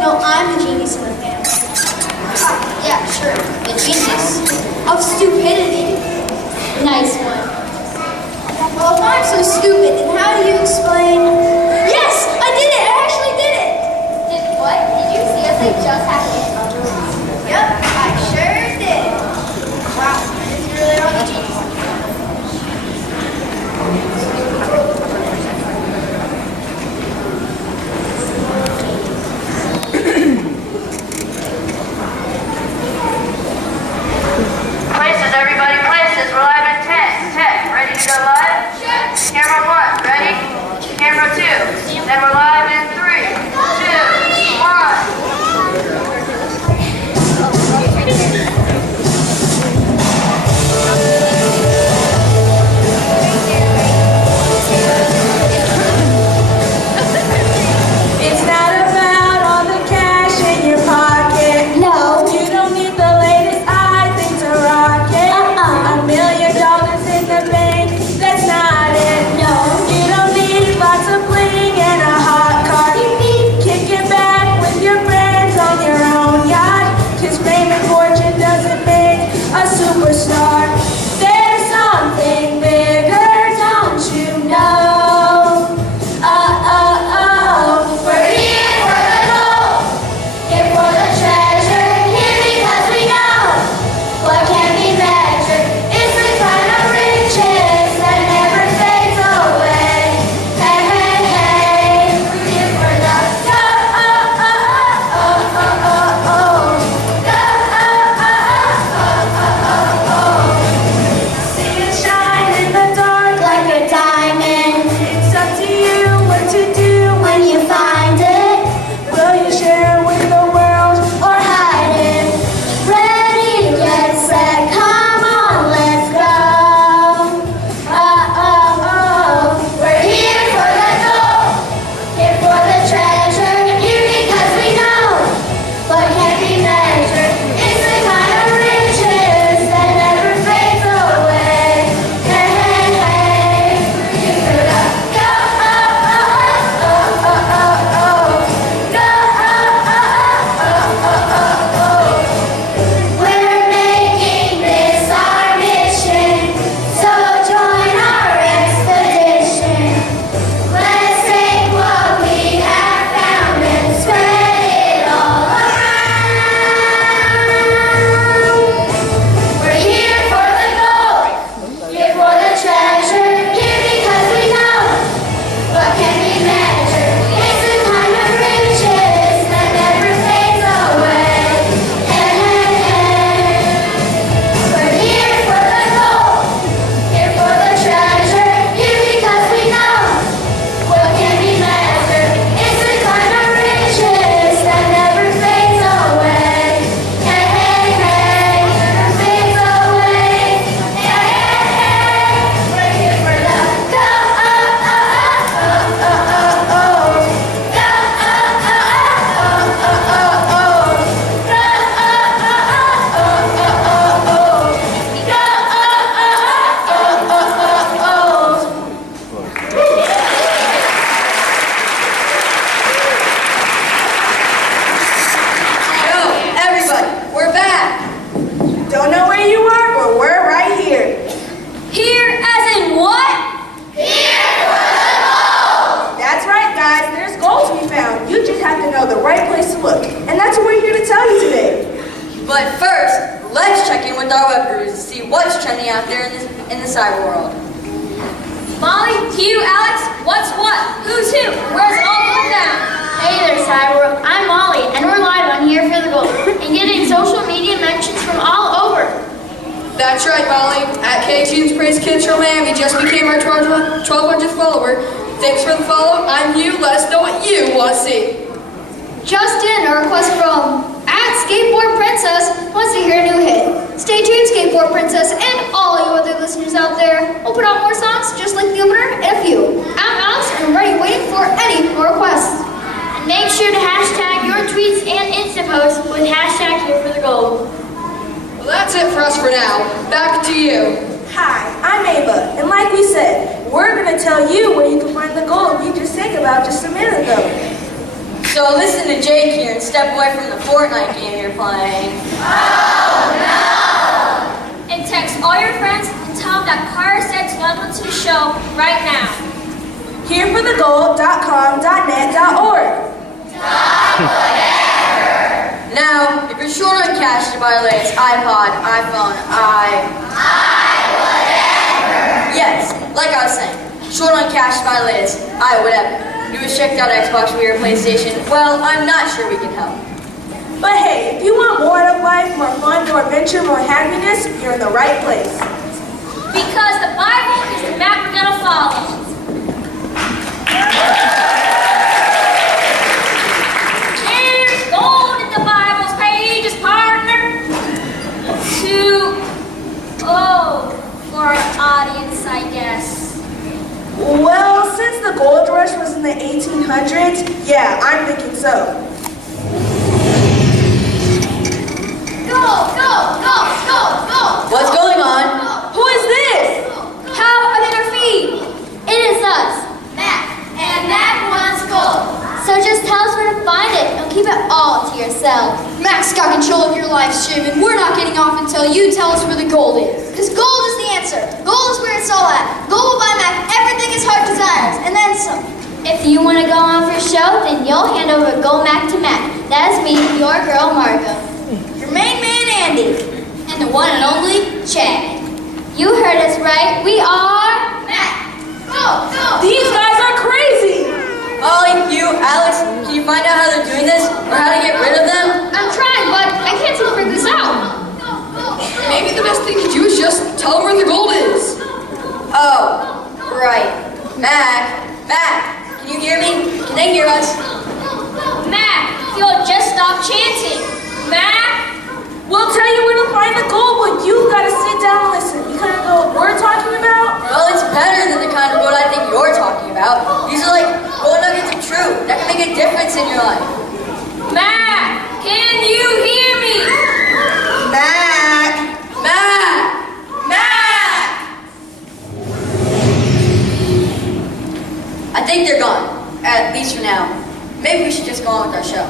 No, I'm the genius in the family. Yeah, sure. The genius. Of stupidity. Nice one. Well, if I'm so stupid, then how do you explain? Yes, I did it! I actually did it! Did what? Did you seriously just have it? Yep, I sure did. Wow, this is really on the genius. Places, everybody, places. We're live in 10. 10. Ready to go live? Sure. Camera 1, ready? Camera 2. Then we're live in 3, 2, 1. It's not about all the cash in your pocket. No. You don't need the latest iPhone to rock it. $1 million in the bank, that's not it. No. You don't need lots of bling and a hot car. You need kicking back with your friends on your own yacht. 'Cause fame and fortune doesn't make a superstar. There's something bigger, don't you know? We're here for the gold, here for the treasure, here because we know what can be measured. It's the kind of riches that never fades away. Hey, hey, hey, we're here for the See it shine in the dark like a diamond. It's up to you what to do when you find it. Will you share it with the world or hide it? Ready, get set, come on, let's go. We're here for the gold, here for the treasure, here because we know what can't be measured. It's the kind of riches that never fades away. Hey, hey, hey, we're here for the We're making this our mission, so join our expedition. Let's take what we have found and spread it all around. We're here for the gold, here for the treasure, here because we know what can be measured. It's the kind of riches that never fades away. Hey, hey, hey. We're here for the gold, here for the treasure, here because we know what can be measured. It's the kind of riches that never fades away. Hey, hey, hey, never fades away. Hey, hey, hey, we're here for the Yo, everybody, we're back. Don't know where you are, but we're right here. Here as in what? That's right, guys. There's gold to be found. You just have to know the right place to look. And that's what we're here to tell you today. But first, let's check in with our web gurus to see what's trending out there in the cyber world. Molly, Hugh, Alex, what's what? Who's who? Where's it all going down? Hey there, Cyberworld. I'm Molly, and we're live on Here for the Gold, and getting social media mentions from all over. That's right, Molly. At KTU's Praise Kids for Miami just became our 1200th follower. Thanks for the follow. I'm Hugh. Let us know what you want to see. Just in, a request from @Skateboard Princess wants to hear a new hit. Stay tuned, Skateboard Princess, and all you other listeners out there. We'll put out more songs just like the opener in a few. I'm Alex, and I'm ready waiting for any more requests. And make sure to hashtag your tweets and Insta posts with hashtag Here for the Gold. Well, that's it for us for now. Back to you. Hi, I'm Ava, and like we said, we're going to tell you where you can find the gold you just sang about just a minute ago. So listen to Jake here and step away from the Fortnite game you're playing. And text all your friends and tell them that Carter Set's Level 2 show right now. Hereforthegold.com.net.org. Now, if you're short on cash to buy the latest iPod, iPhone, Yes, like I was saying, short on cash to buy the latest whatever. You was checked out Xbox, Wii, or PlayStation. Well, I'm not sure we can help. But hey, if you want more out of life, more fun, more adventure, more happiness, you're in the right place. Because the Bible is the map we're gonna follow. There's gold in the Bible's pages, partner. For our audience, I guess. Well, since the gold rush was in the 1800s, yeah, I'm thinking so. Go! What's going on? Who is this? How are they their feet? It is us. Mac, and Mac wants gold. So just tell us where to find it and keep it all to yourself. Mac's got control of your life, Jim, and we're not getting off until you tell us where the gold is. Because gold is the answer. Gold is where it's all at. Gold will buy Mac everything his heart desires, and then some. If you want to go on for show, then you'll hand over Gold Mac to Mac. That's me, your girl Margot. Your main man, Andy. And the one and only, Chad. You heard us right. We are... Mac, go! These guys are crazy. Ollie, you, Alex, can you find out how they're doing this? Or how to get rid of them? I'm trying, but I can't seem to figure this out. Maybe the best thing to do is just tell them where the gold is. Oh, right. Mac, can you hear me? Can they hear us? Mac, you'll just stop chanting. Mac, We'll tell you where to find the gold, but you gotta sit down and listen. You kind of know what we're talking about? Well, it's better than the kind of gold I think you're talking about. These are like gold nuggets of truth that can make a difference in your life. Mac, can you hear me? Mac. I think they're gone, at least for now. Maybe we should just go on with our show.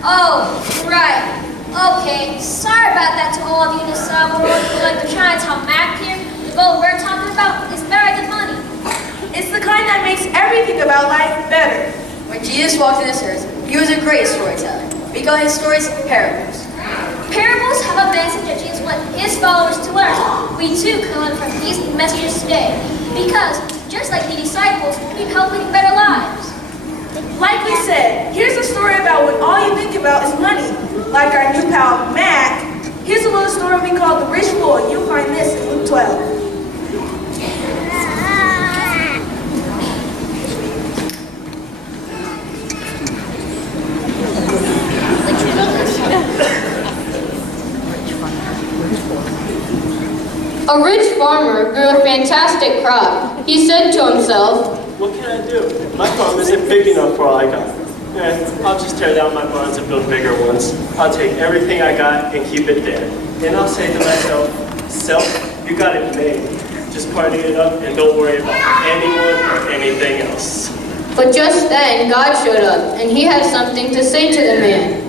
Oh, right. Okay, sorry about that to all of you in the cyber world who like to try and tell Mac here the gold we're talking about is better than money. It's the kind that makes everything about life better. When Jesus walked in this earth, he was a great storyteller. We call his stories parables. Parables have a message that Jesus wants his followers to learn. We too can learn from these messages today. Because, just like the disciples, we help lead better lives. Like we said, here's a story about when all you think about is money. Like our new pal, Mac. Here's a little story we call The Rich Fool. You'll find this in Luke 12. A rich farmer grew a fantastic crop. He said to himself, "What can I do? My farm isn't big enough for all I got. I'll just tear down my barns and build bigger ones. I'll take everything I got and keep it there. And I'll say to myself, self, you got it made. Just party it up and don't worry about anyone or anything else." but just then God showed up, and he had something to say to the man.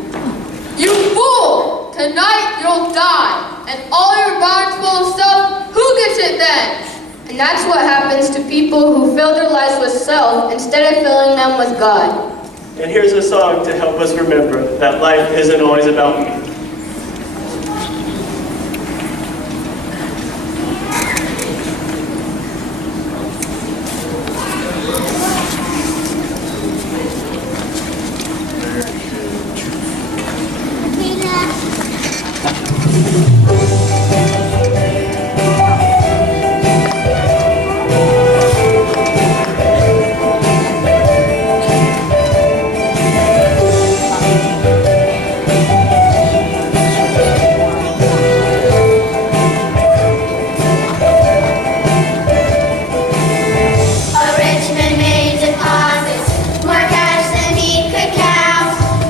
You fool! Tonight you'll die, and all your barns full of stuff, who gets it then? And that's what happens to people who fill their lives with self instead of filling them with God. And here's a song to help us remember that life isn't always about me. A rich man made deposits, more cash than he could count.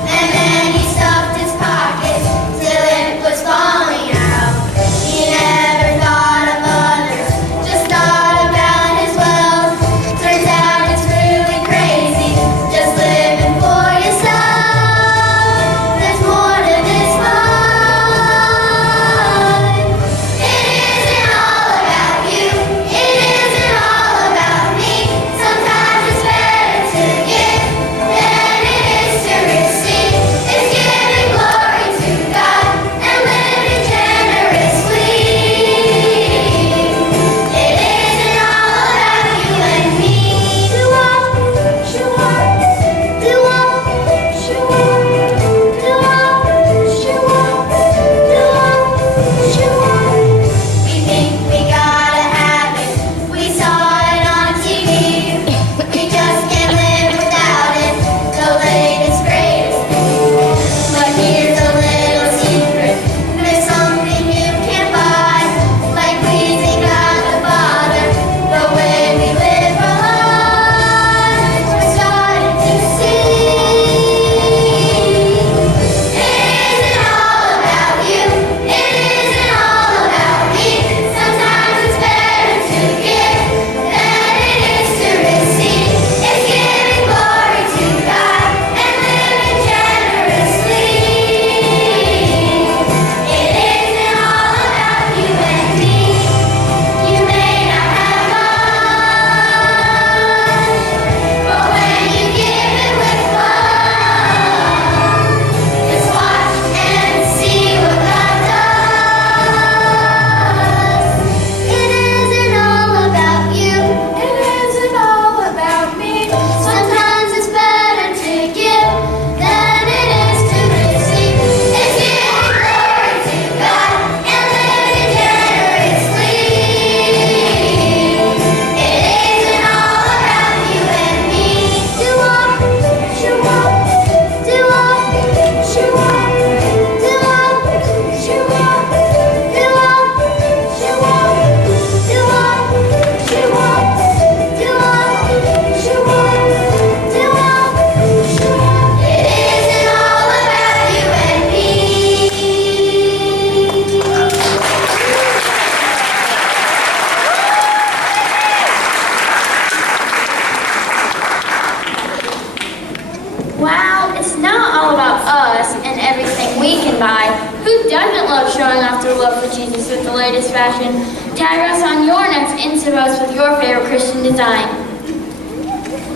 the latest fashion. Tag us on your next Insta post with your favorite Christian design.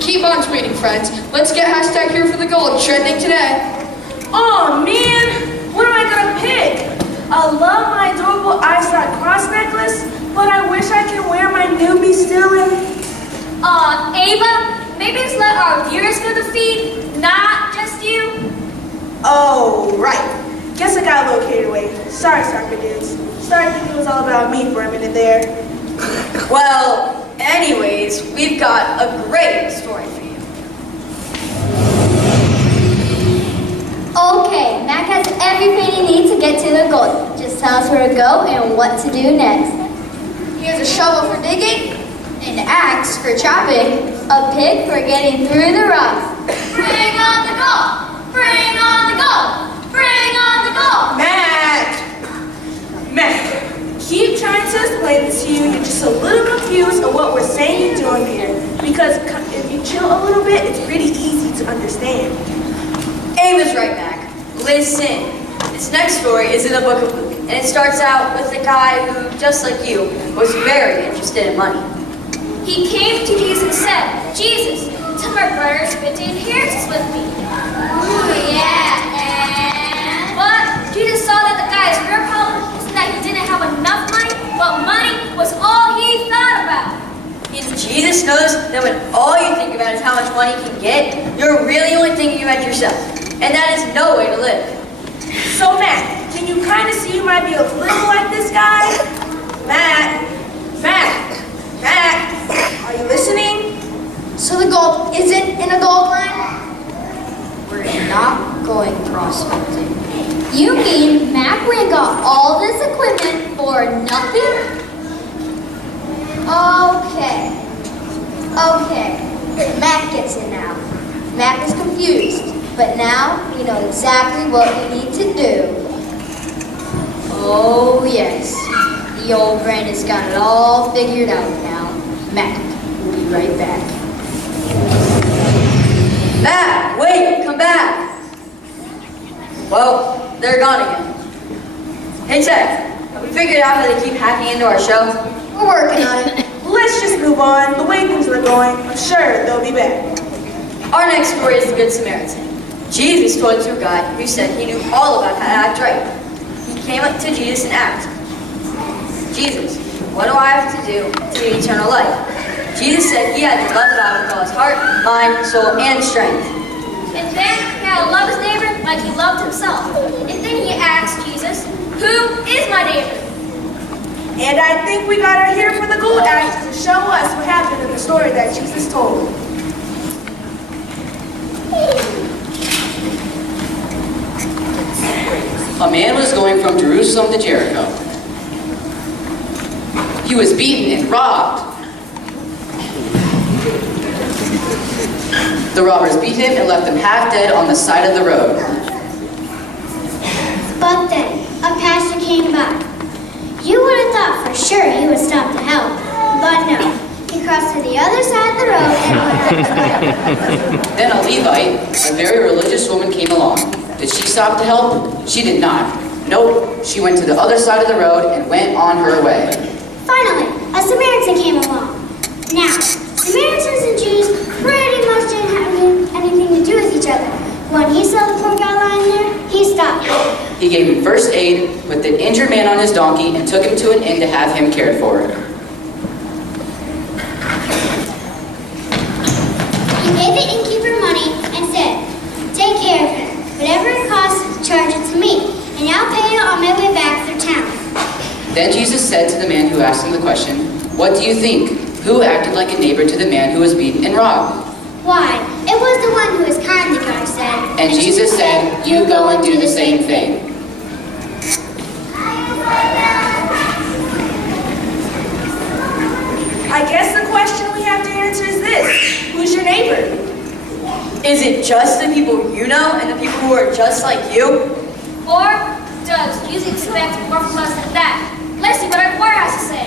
Keep on tweeting, friends. Let's get hashtag here for the gold trending today. Oh man, what am I gonna pick? I love my adorable eyesight cross necklace, but I wish I could wear my newbie still in. Ava, maybe let's let our viewers feel the feed, not just you. Oh, right. Guess I got a little carried away. Sorry, soccer dudes. Started thinking it was all about me for a minute there. Well, anyways, we've got a great story for you. Okay, Mac has everything he needs to get to the goal. Just tell us where to go and what to do next. He has a shovel for digging, an axe for chopping, A pig for getting through the rocks. bring on the goal, bring on the goal, bring on the goal. Matt, keep trying to explain this to you. You're just a little confused of what we're saying and doing here. Because if you chill a little bit, it's pretty easy to understand. Ava's right, Mac. Listen. This next story is in the book of Luke, and it starts out with a guy who, just like you, was very interested in money. He came to Jesus and said, Jesus, tell my brother to split the inheritance with me. Ooh, yeah, and... But Jesus saw that the guy's real problem wasn't that he didn't have enough money, but money was all he thought about. And Jesus knows that when all you think about is how much money you can get, you're really only thinking about yourself. And that is no way to live. So, Matt, can you kind of see you might be a little like this guy? Matt, are you listening? So the gold isn't in a gold mine? We're not going prospecting. You mean Mac went and got all this equipment for nothing? Okay. Mac gets it now. Mac is confused, but now we know exactly what we need to do. Oh yes, the old Brandon's got it all figured out now. Mac, we'll be right back. Matt, wait, come back. Well, they're gone again. Hey, Ted, have we figured out how they keep hacking into our show? We're working on it. Let's just move on. The way things are going, I'm sure they'll be back. Our next story is the Good Samaritan. Jesus told it to a guy who said he knew all about how to act right. He came up to Jesus and asked, Jesus, what do I have to do to get eternal life? Jesus said he had to love God with all his heart, mind, soul, and strength. And then he had to love his neighbor like he loved himself. And then he asked Jesus, who is my neighbor? And I think we got her here for the gold act to show us what happened in the story that Jesus told. A man was going from Jerusalem to Jericho. He was beaten and robbed. The robbers beat him and left him half dead on the side of the road. But then, a pastor came by. You would have thought for sure he would stop to help. But no, he crossed to the other side of the road and went. Then a Levite, a very religious woman, came along. Did she stop to help? She did not. Nope, she went to the other side of the road and went on her way. Finally, a Samaritan came along. Now, Samaritans and Jews pretty much didn't have anything to do with each other. When he saw the poor guy lying there, he stopped. He gave him first aid, put the injured man on his donkey, and took him to an inn to have him cared for. He paid the innkeeper money and said, take care of him. Whatever it costs, charge it to me, and I'll pay you on my way back through town. Then Jesus said to the man who asked him the question, "What do you think? Who acted like a neighbor to the man who was beaten and robbed?" Why, it was the one who was kind, the guy said. And Jesus said, "You go and do the same thing." I guess the question we have to answer is this. Who's your neighbor? Is it just the people you know and the people who are just like you? Or does Jesus expect more from us than that? Let's see what our choir has to say.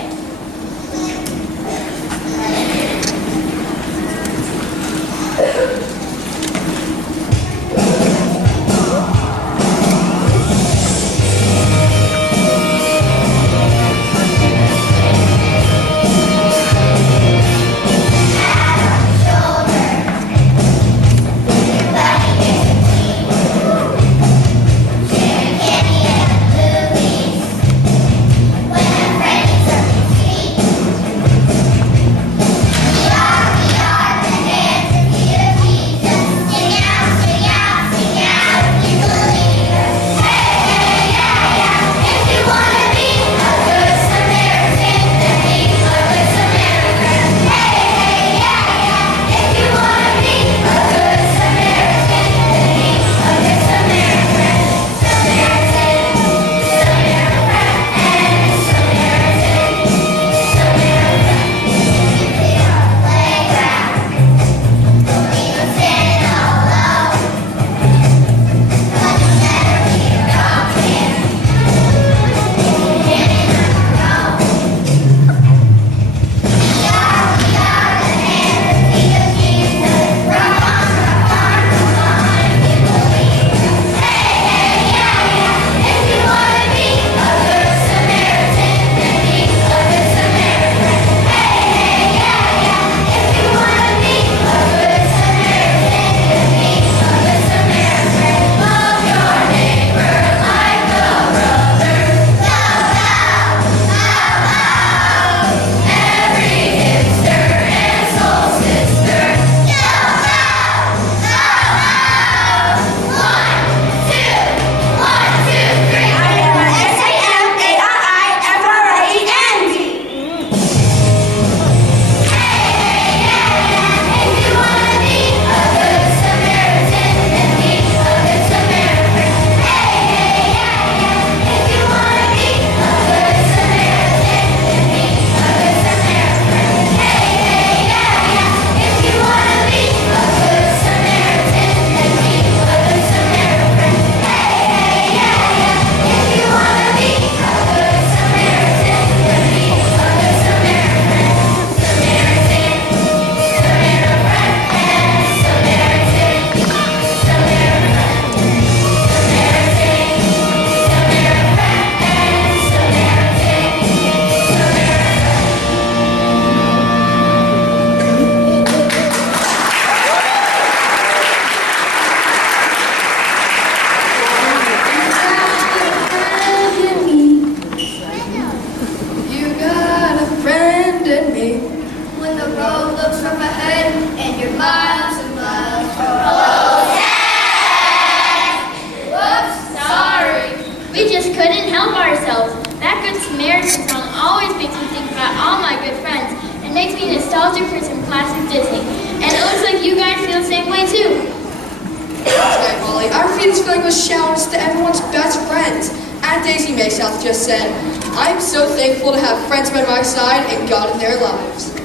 Doug was shouting to everyone's best friends. Aunt Daisy May South just said, I'm so thankful to have friends by my side and God in their lives.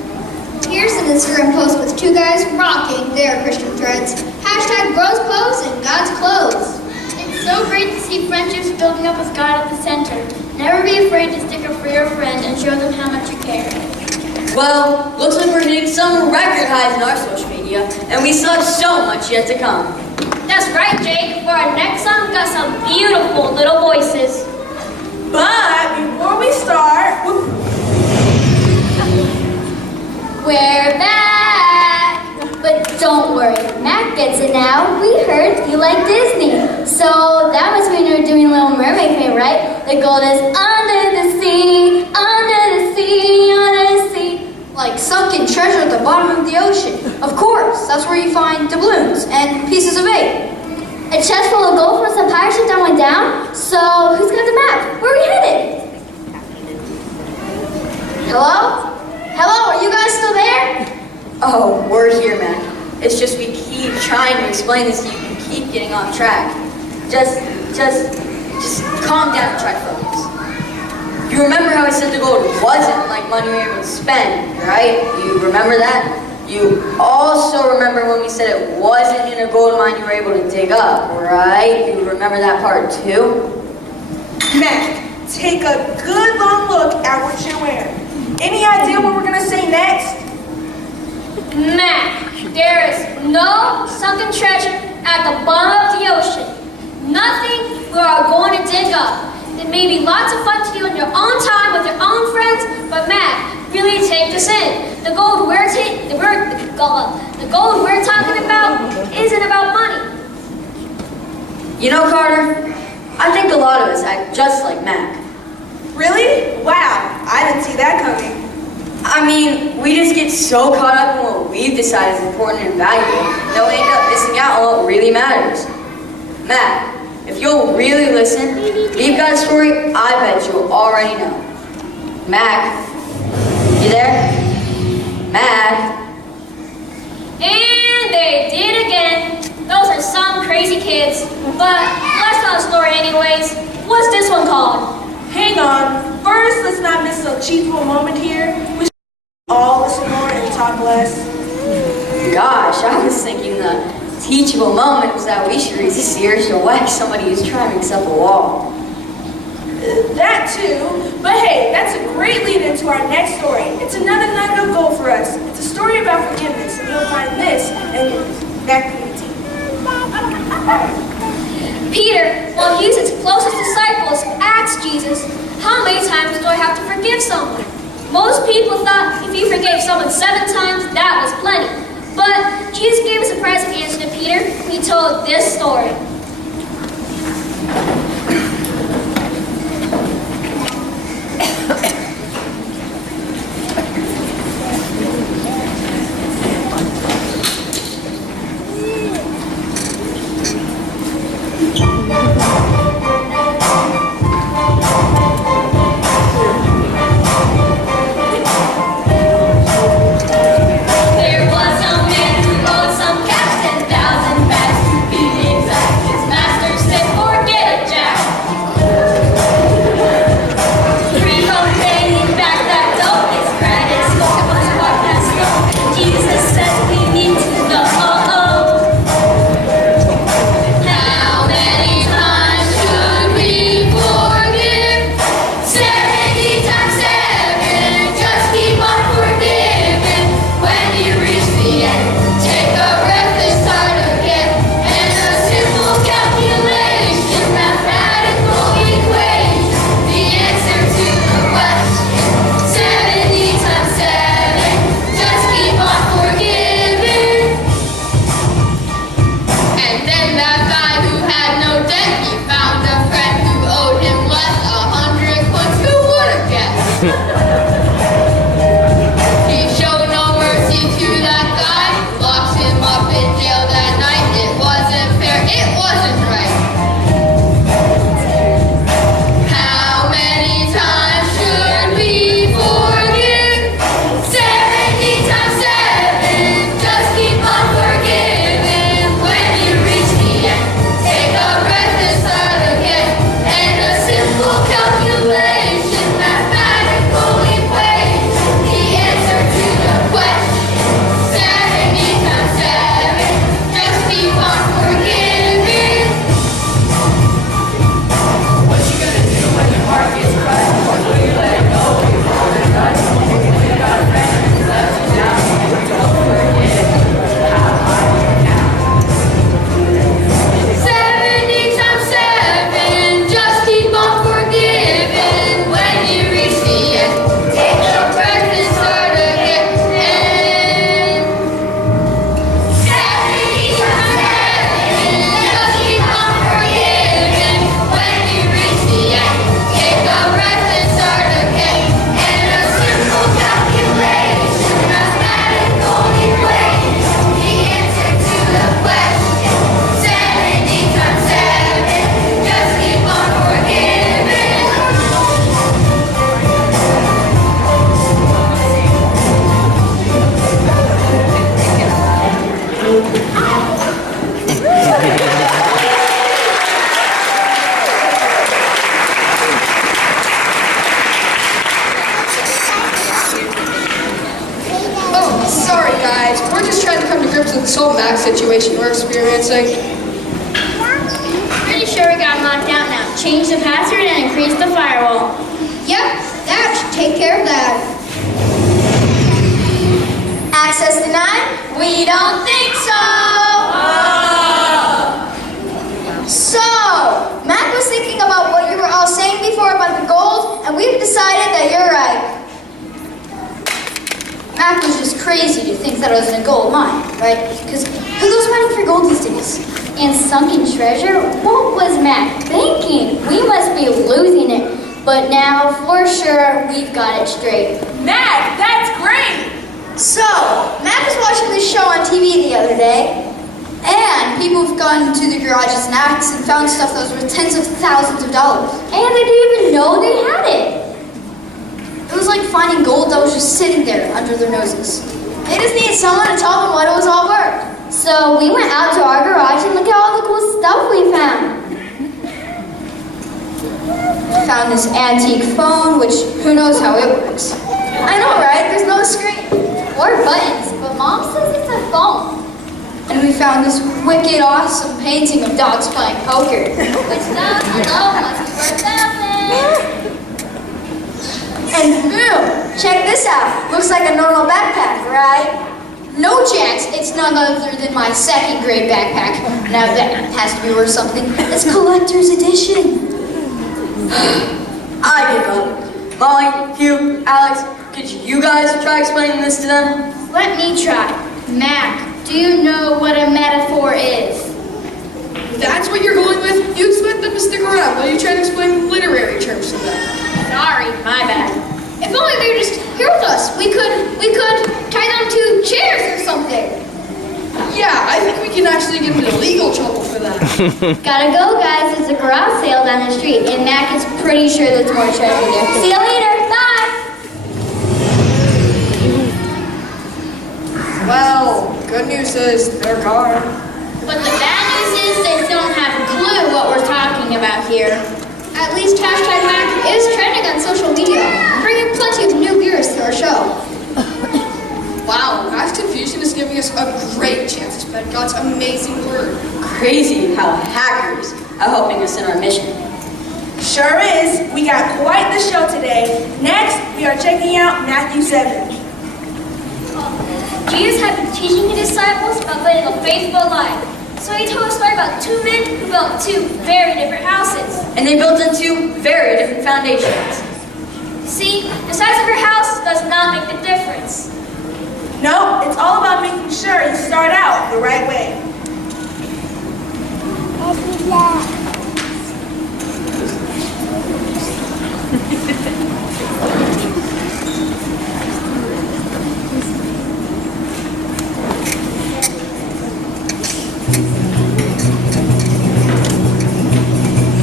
Here's an Instagram post with two guys rocking their Christian threads. Hashtag bros pose in God's clothes. It's so great to see friendships building up with God at the center. Never be afraid to stick up for your friend and show them how much you care. Well, looks like we're hitting some record highs in our social media, and we still have so much yet to come. That's right, Jake. For our next song, we've got some beautiful little voices. But before we start, We're back! But don't worry, Mac gets it now. We heard you like Disney. So that must mean you're doing Little Mermaid for me, right? The gold is under the sea, under the sea, under the sea. Like sunken treasure at the bottom of the ocean. Of course, that's where you find doubloons and pieces of eight. A chest full of gold from some pirate ship that went down? So who's got the map? Where are we headed? Hello? Hello, are you guys still there? Oh, we're here, man. It's just we keep trying to explain this to you. You keep getting off track. Just calm down and try to focus. You remember how I said the gold wasn't like money we were able to spend, right? You remember that? You also remember when we said it wasn't in a gold mine you were able to dig up, right? You remember that part too? Mac, take a good long look at what you're wearing. Any idea what we're gonna say next? Mac, there is no sunken treasure at the bottom of the ocean. Nothing we are going to dig up. It may be lots of fun to do in your own time with your own friends, but Mac, really take this in. The gold we're talking about isn't about money. You know, Carter, I think a lot of us act just like Mac. Really? Wow, I didn't see that coming. I mean, we just get so caught up in what we've decided is important and valuable that we end up missing out on what really matters. Mac, if you'll really listen, deep God's story, I bet you'll already know. Mac, you there? Mac? And they did again. Those are some crazy kids. But let's tell a story anyways. What's this one called? Hang on. First, let's not miss a teachable moment here. We should all listen more and talk less. Gosh, I was thinking the teachable moment was that we should read the series to whack somebody who's trying to mix up a wall. That too. But hey, that's a great lead into our next story. It's another nugget of gold for us. It's a story about forgiveness, and you'll find this in Mac Community. Peter, while Jesus' closest disciples, asked Jesus, how many times do I have to forgive someone? Most people thought if you forgave someone 7 times, that was plenty. But Jesus gave a surprising answer to Peter. He told this story. There was a man who owed some cash, 10,000 bags to be exact. Mac situation we're experiencing? Pretty sure we got knocked out now. Change the password and increase the firewall. Yep, that should take care of that. Access denied? We don't think so! So, Mac was thinking about what you were all saying before about the gold, and we've decided that you're right. Mac was just crazy to think that it was in a gold mine, right? Because who goes mining for gold these days? And sunken treasure? What was Mac thinking? We must be losing it. But now, for sure, we've got it straight. Mac, that's great! So, Mac was watching this show on TV the other day, and people have gone to the garages and acts and found stuff that was worth tens of thousands of dollars. And they didn't even know they had it. It was like finding gold that was just sitting there under their noses. They just needed someone to tell them what it was all worth. So we went out to our garage and look at all the cool stuff we found. Found this antique phone, which who knows how it works. I know, right? There's no screen. Or buttons, but Mom says it's a phone. And we found this wicked awesome painting of dogs playing poker. Which dogs alone must be worth thousands. And boom! Check this out. Looks like a normal backpack, right? No chance. It's none other than my second grade backpack. Now that has to be worth something. It's collector's edition. I give up. Molly, Hugh, Alex, could you guys try explaining this to them? Let me try. Mac, do you know what a metaphor is? That's what you're going with? You expect them to stick around while you try to explain literary terms to them. Sorry, my bad. If only they were just here with us, we could tie them to chairs or something. Yeah, I think we can actually get into legal trouble for that. Gotta go, guys. It's a garage sale down the street, and Mac is pretty sure there's more treasure there. See you later. Bye. Well, good news is they're gone. But the bad news is they don't have a clue what we're talking about here. At least hashtag Mac is trending on social media, bringing plenty of new viewers to our show. Wow, Mass Confusion is giving us a great chance to spread God's amazing word. Crazy how hackers are helping us in our mission. Sure is. We got quite the show today. Next, we are checking out Matthew 7. Jesus had been teaching his disciples about living a faithful life. So he told a story about two men who built two very different houses. And they built on two very different foundations. See, the size of your house does not make the difference. No, it's all about making sure you start out the right way.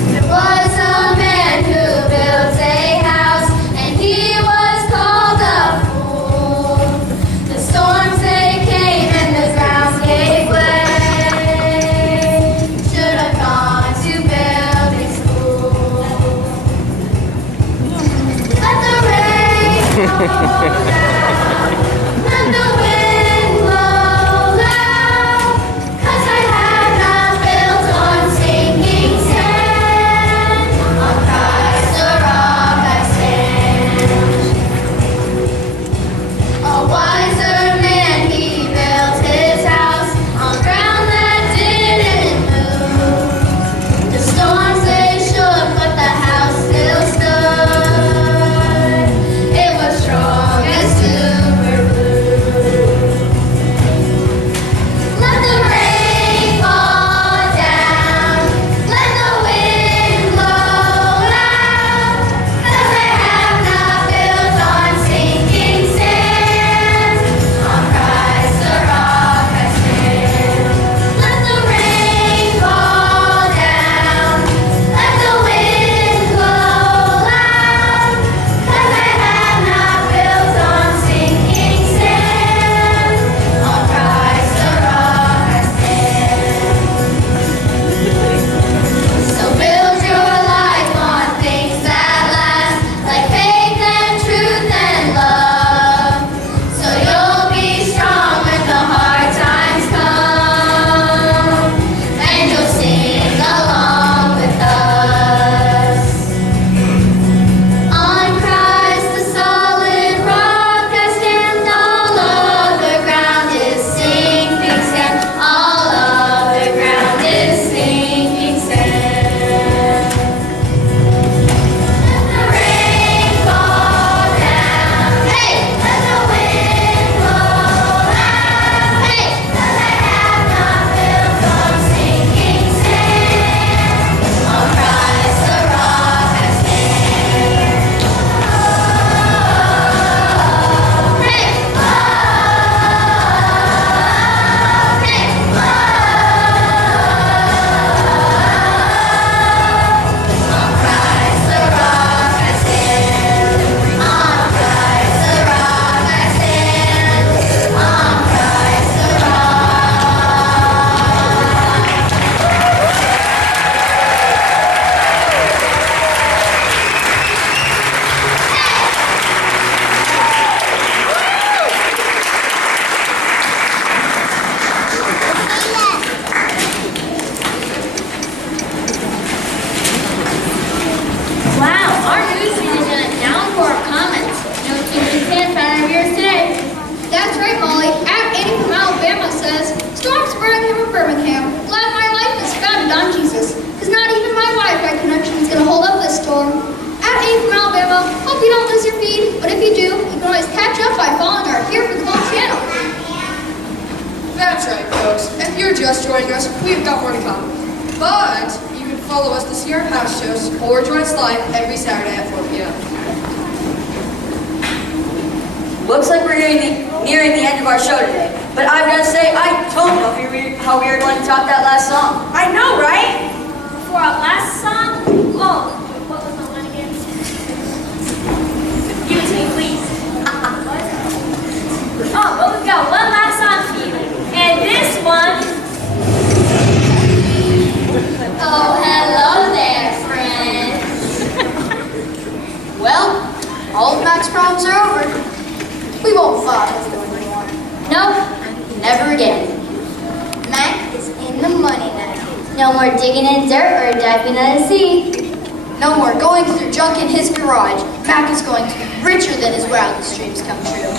There was a man who built a house, and he was called a fool. The storms they came and the ground gave way. Should have gone to Birmingham. Glad my life is founded on Jesus, because not even my Wi-Fi connection is going to hold up this storm. At A from Alabama, hope you don't lose your feed, but if you do, you can always catch up by following our Here for Cole channel. That's right, folks. If you're just joining us, we've got more to come. But you can follow us to see our past shows or join us live every Saturday at 4 p.m. Looks like we're nearing the end of our show today. But I've got to say, I don't know how we are going to top that last song. I know, right? For our last song, oh, what was the one again? Give it to me, please. Oh, well, we've got one last song for you. And this one... Oh, hello there, friends. Well, all of Mac's problems are over. We won't fall into the anymore. Nope, never again. Mac is in the money now. No more digging in dirt or diving in the sea. No more going through junk in his garage. Mac is going to be richer than his wildest dreams come true.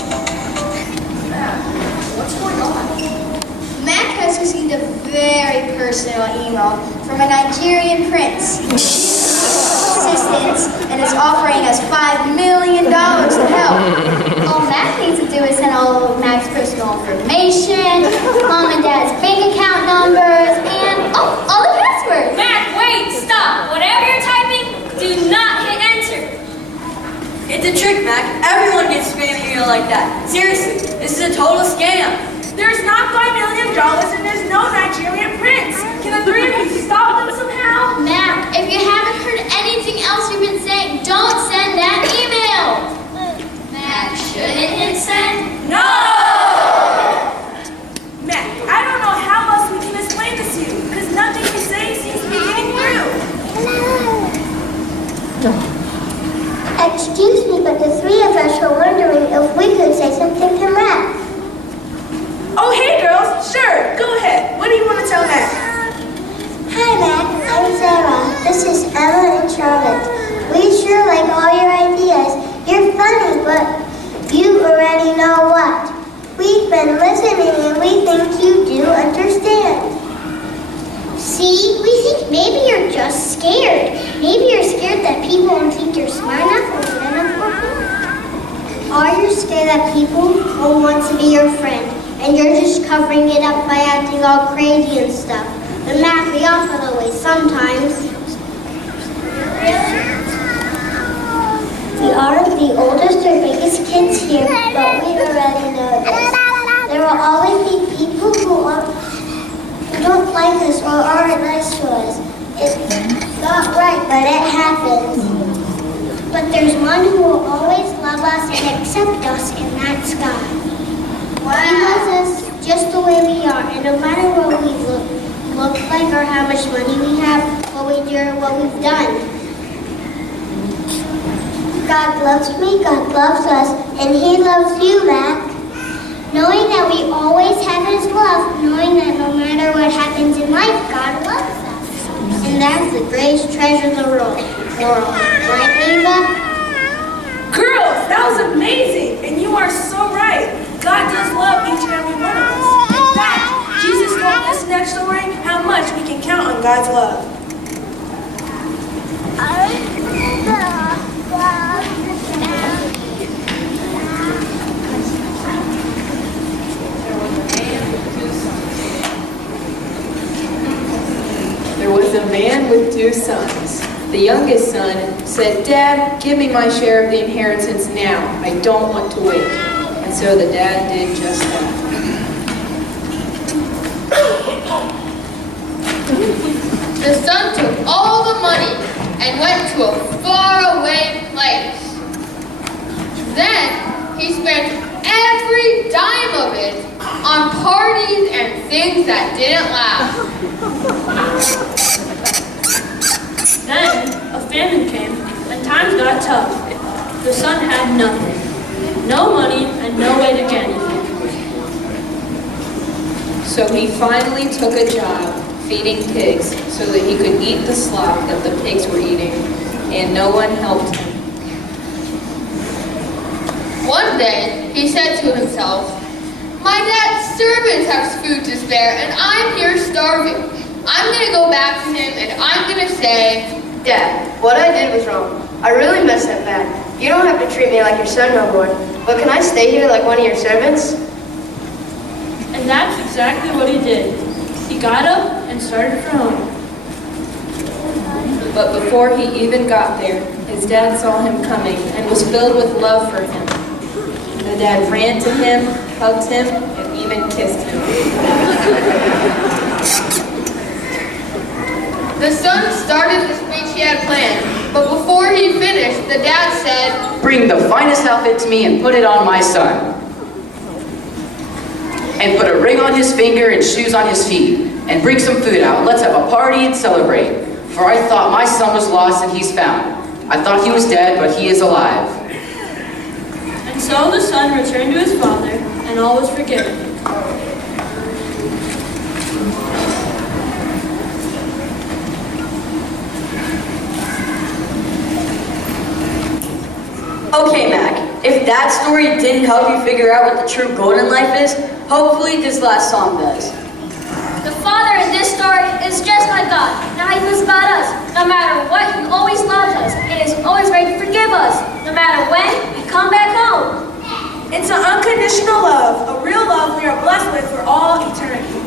What's going on? Mac has received a very personal email from a Nigerian prince assistance and is offering us $5 million to help. All Mac needs to do is send all of Mac's personal information, Mom and Dad's bank account numbers, and all the passwords. Mac, wait, stop. Whatever you're typing, do not hit enter. It's a trick, Mac. Everyone gets spam email like that. Seriously, this is a total scam. There's not $5 million and there's no Nigerian prince. Can the three of you stop them somehow? Mac, if you haven't heard anything else you've been saying, don't send that email. Mac shouldn't hit send. No! Mac, I don't know how else we can explain this to you, because nothing you say seems to be getting through. Excuse me, but the three of us were wondering if we could say something to Mac. Oh, hey girls, sure, go ahead. What do you want to tell Mac? Hi, Mac. I'm Sarah. This is Emma and Charlotte. We sure like all your ideas. You're funny, but you already know what. We've been listening and we think you do understand. See, we think maybe you're just scared. Maybe you're scared that people won't think you're smart enough or good enough for them. Or you're scared that people won't want to be your friend, and you're just covering it up by acting all crazy and stuff. But Mac, we all feel that way sometimes. We aren't the oldest or biggest kids here, but we already know this. There will always be people who don't like us or aren't nice to us. It's not right, but it happens. But there's one who will always love us and accept us, and that's God. He loves us just the way we are, and no matter what we look like or how much money we have, what we do or what we've done. God loves me, God loves us, and He loves you, Mac. Knowing that we always have His love, knowing that no matter what happens in life, God loves us. And that's the greatest treasure in the world. Right, Eva? Girls, that was amazing, and you are so right. God does love each and every one of us. In fact, Jesus told us in that story how much we can count on God's love. There was a man with 2 sons. The youngest son said, "Dad, give me my share of the inheritance now. I don't want to wait." And so the dad did just that. The son took all the money and went to a faraway place. Then he spent every dime of it on parties and things that didn't last. Then a famine came, and times got tough. The son had nothing. No money and no way to get anything. So he finally took a job feeding pigs so that he could eat the slop that the pigs were eating, and no one helped him. One day, he said to himself, My dad's servants have food to spare, and I'm here starving. I'm gonna go back to him, and I'm gonna say, Dad, what I did was wrong. I really messed up bad. You don't have to treat me like your son no more, but can I stay here like one of your servants? And that's exactly what he did. He got up and started for home. But before he even got there, his dad saw him coming and was filled with love for him. The dad ran to him, hugged him, and even kissed him. the son started the speech he had planned, but before he finished, the dad said, Bring the finest outfit to me and put it on my son. And put a ring on his finger and shoes on his feet. And bring some food out. Let's have a party and celebrate. For I thought my son was lost and he's found. I thought he was dead, but he is alive. And so the son returned to his father, and all was forgiven. Okay, Mac, if that story didn't help you figure out what the true goal in life is, hopefully this last song does. The Father in this story is just like God. Now He feels about us. No matter what, He always loves us and is always ready to forgive us. No matter when, we come back home. It's an unconditional love, a real love we are blessed with for all eternity.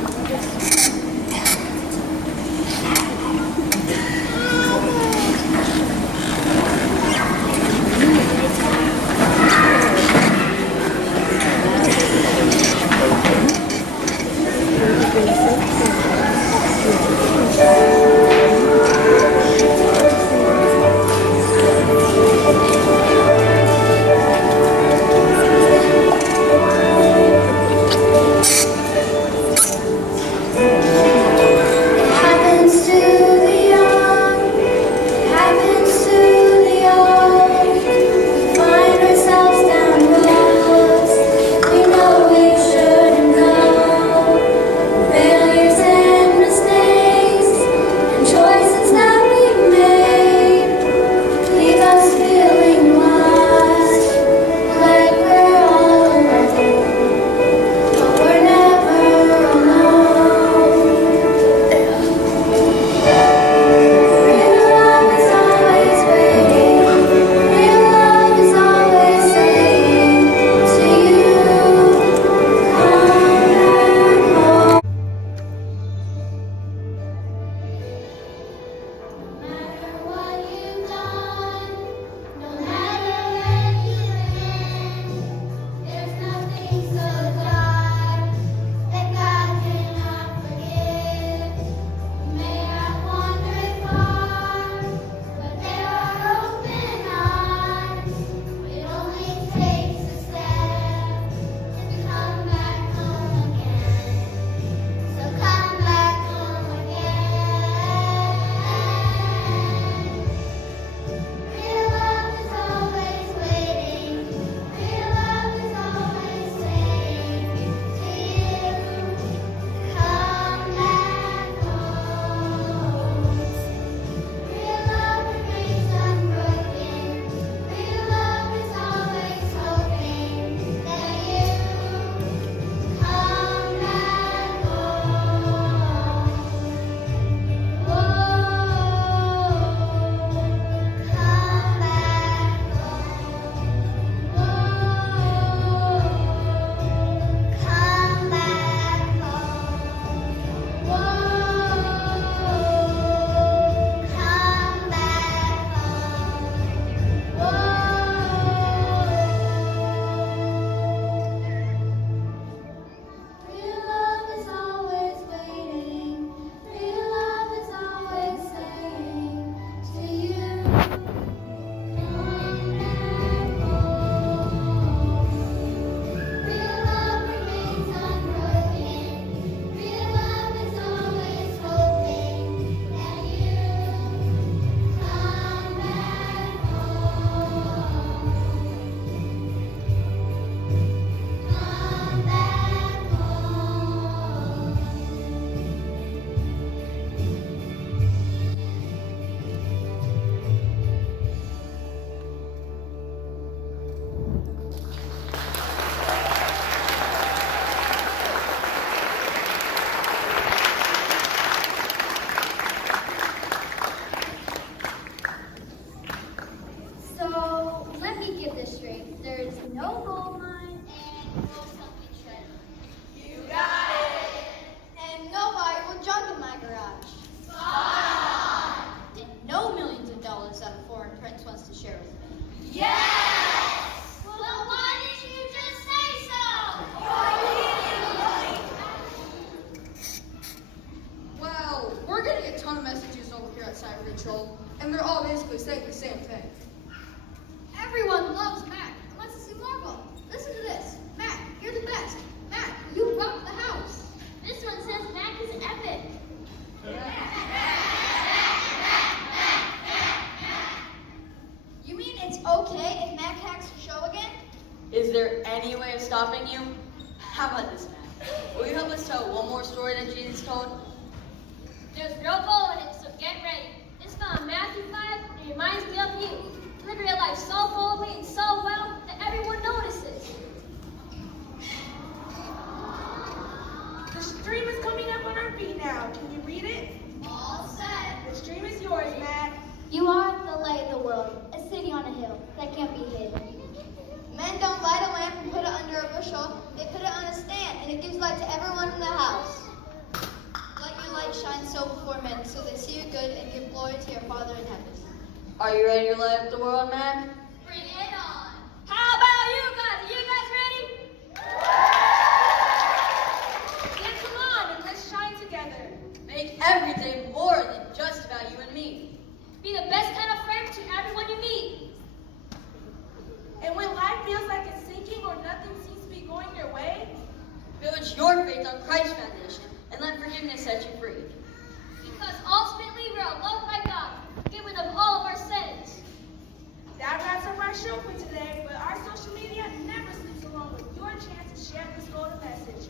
no gold mine, and no sunken treasure. You got it. And no valuable junk in my garage. Spot And no millions of dollars that a foreign prince wants to share with me. on. Yes. Well, why didn't you just say so? Well, we're getting a ton of messages over here at Cyber Control, and they're all basically saying the same thing. Everyone loves Mac and wants to see more of him. Listen to this. Mac, you're the best. Mac, you rock the house. This one says Mac is epic. You mean it's okay if Mac hacks the show again? Is there any way of stopping you? How about this, Matt? Will you help us tell one more story that Jesus told? There's real gold in it, so get ready. It's found in Matthew 5, and it reminds me of you. Living your life so boldly and so well that everyone notices. The stream is coming up on our feed now. Can you read it? All set. The stream is yours, Matt. You are the light of the world, a city on a hill that can't be hidden. Men don't light a lamp and put it under a bushel. They put it on a stand, and it gives light to everyone in the house. Let your light shine so before men, so they see your good and give glory to your Father in heaven. Are you ready to light up the world, Matt? Bring it on. How about you guys? Are you guys ready? Then come on and let's shine together. Make every day more than just about you and me. Be the best kind of friend to everyone you meet. And when life feels like it's sinking or nothing seems to be going your way, Build your faith on Christ's foundation and let forgiveness set you free. Because ultimately we are loved by God, forgiven of all of our sins. that wraps up our show for today, but our social media never sleeps along with your chance to share this golden message.